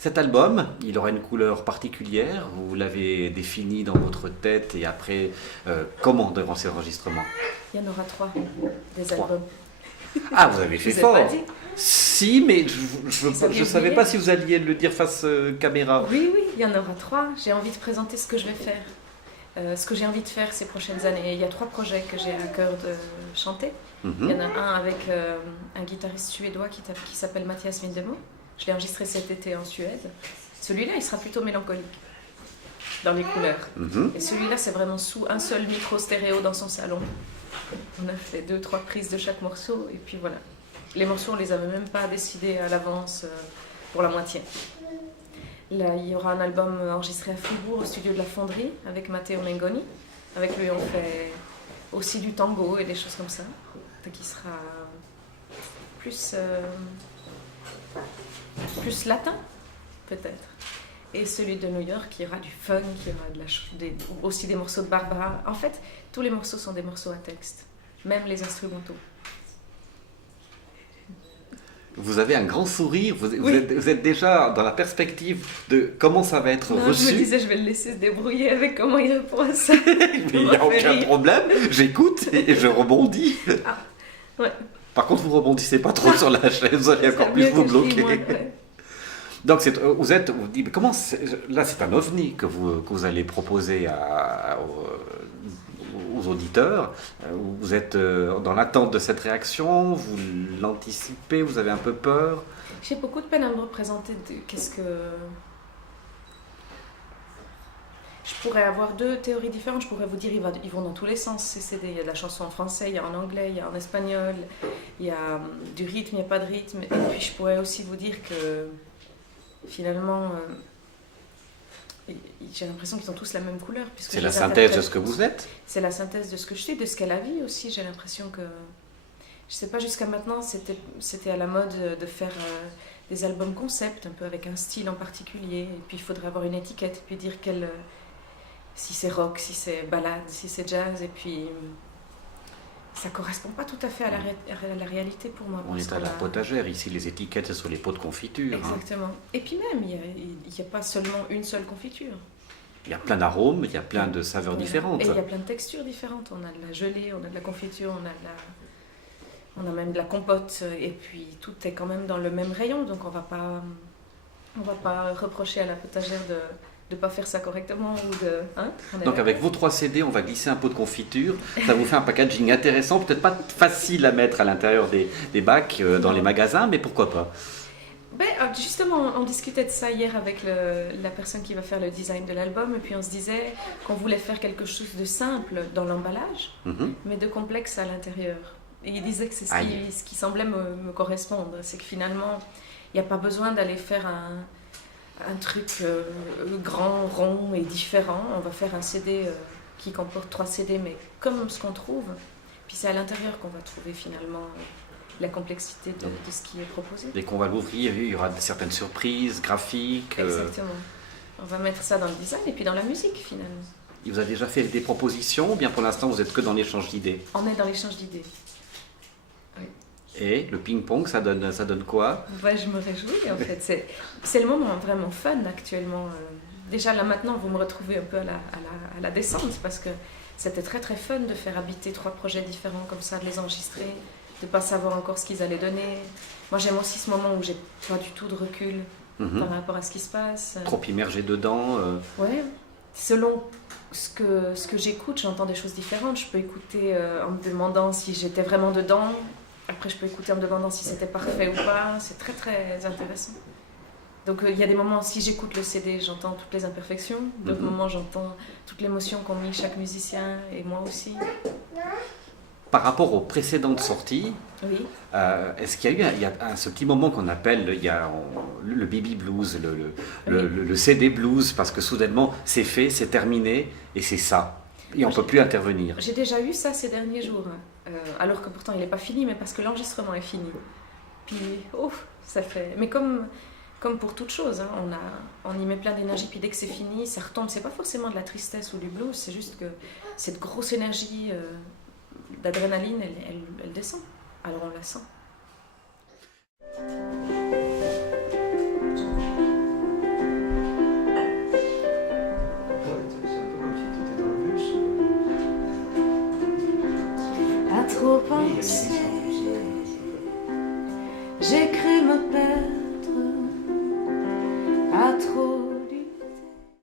Cet album, il aura une couleur particulière, vous l'avez défini dans votre tête et après, comment durant ces enregistrements? Il y en aura 3, des 3. albums. Ah, vous avez fait Je vous ai fort. pas dit. Si, mais je ne savais pas si vous alliez le dire face caméra. Oui, il y en aura 3. J'ai envie de présenter ce que je vais faire. Ce que j'ai envie de faire ces prochaines années. Il y a 3 projets que j'ai à cœur de chanter. Il y en a un avec un guitariste suédois qui s'appelle Mathias Vindemo. Je l'ai enregistré cet été en Suède. Celui-là, il sera plutôt mélancolique dans les couleurs. Et celui-là, c'est vraiment sous un seul micro stéréo dans son salon. On a fait 2-3 prises de chaque morceau et puis voilà. Les morceaux, on les avait même pas décidés à l'avance pour la moitié. Là, il y aura un album enregistré à Fribourg au studio de la Fonderie avec Matteo Mengoni. Avec lui, on fait aussi du tango et des choses comme ça. Donc, il sera plus latin, peut-être. Et celui de New York, il y aura du funk, il y aura aussi des morceaux de Barbara. En fait, tous les morceaux sont des morceaux à texte, même les instrumentaux. Vous avez un grand sourire, vous êtes déjà dans la perspective de comment ça va être reçu. Je me disais, je vais le laisser se débrouiller avec comment il répond à ça. Mais il n'y a aucun problème, j'écoute et je rebondis. Ah, ouais. Par contre, vous rebondissez pas trop sur la chaise, vous allez encore plus vous bloquer. Donc, vous dites, comment là, c'est un ovni que vous allez proposer aux auditeurs. Vous êtes dans l'attente de cette réaction, vous l'anticipez, vous avez un peu peur. J'ai beaucoup de peine à me représenter qu'est-ce que... Je pourrais avoir 2 théories différentes. Je pourrais vous dire ils vont dans tous les sens, ces CD. Il y a de la chanson en français, il y a en anglais, il y a en espagnol, il y a du rythme, il n'y a pas de rythme. Et puis je pourrais aussi vous dire que finalement, j'ai l'impression qu'ils ont tous la même couleur. C'est la synthèse de ce que vous êtes. C'est la synthèse de ce que je suis, de ce qu'est la vie aussi. J'ai l'impression que... Je sais pas, jusqu'à maintenant, c'était à la mode de faire des albums concept, un peu avec un style en particulier. Et puis il faudrait avoir une étiquette, et puis dire si c'est rock, si c'est ballade, si c'est jazz, et puis ça correspond pas tout à fait à la réalité pour moi. On est à la potagère, ici les étiquettes c'est sur les pots de confiture. Exactement. Hein. Et puis même, il n'y a pas seulement une seule confiture. Il y a plein d'arômes, il y a plein de saveurs différentes. Et il y a plein de textures différentes. On a de la gelée, on a de la confiture, on a même de la compote, et puis tout est quand même dans le même rayon, donc on va pas reprocher à la potagère de ne pas faire ça correctement ou de... Hein, donc avec vos 3 CD, on va glisser un pot de confiture. Ça vous fait un packaging intéressant, peut-être pas facile à mettre à l'intérieur des bacs dans les magasins, mais pourquoi pas? Justement, on discutait de ça hier avec la personne qui va faire le design de l'album, et puis on se disait qu'on voulait faire quelque chose de simple dans l'emballage, mais de complexe à l'intérieur. Et il disait que c'est ce qui semblait me correspondre, c'est que finalement, il n'y a pas besoin d'aller faire un truc grand, rond et différent. On va faire un CD qui comporte 3 CD, mais comme ce qu'on trouve. Puis c'est à l'intérieur qu'on va trouver finalement la complexité de ce qui est proposé. Dès qu'on va l'ouvrir, il y aura certaines surprises graphiques. Exactement. On va mettre ça dans le design et puis dans la musique finalement. Il vous a déjà fait des propositions ou bien pour l'instant vous êtes que dans l'échange d'idées? On est dans l'échange d'idées. Oui. Et le ping-pong, ça donne quoi? Je me réjouis en fait. C'est le moment vraiment fun actuellement. Déjà là maintenant, vous me retrouvez un peu à la descente parce que c'était très très fun de faire habiter 3 projets différents comme ça, de les enregistrer, de ne pas savoir encore ce qu'ils allaient donner. Moi j'aime aussi ce moment où j'ai pas du tout de recul par rapport à ce qui se passe. Trop immergé dedans. Ouais. Selon ce que j'écoute, j'entends des choses différentes. Je peux écouter en me demandant si j'étais vraiment dedans. Après, je peux écouter en me demandant si c'était parfait ou pas. C'est très, très intéressant. Donc, il y a des moments, si j'écoute le CD, j'entends toutes les imperfections. D'autres moments, j'entends toute l'émotion qu'ont mis chaque musicien et moi aussi. Par rapport aux précédentes sorties, oui. Est-ce qu'il y a eu ce petit moment qu'on appelle le baby blues, le CD blues, parce que soudainement, c'est fait, c'est terminé, et c'est ça. Et on ne peut plus intervenir. J'ai déjà eu ça ces derniers jours, alors que pourtant il n'est pas fini, mais parce que l'enregistrement est fini. Puis, ça fait... Mais comme comme pour toute chose, hein, on y met plein d'énergie, puis dès que c'est fini, ça retombe. C'est pas forcément de la tristesse ou du blues, c'est juste que cette grosse énergie d'adrénaline, elle descend. Alors on la sent. À trop penser.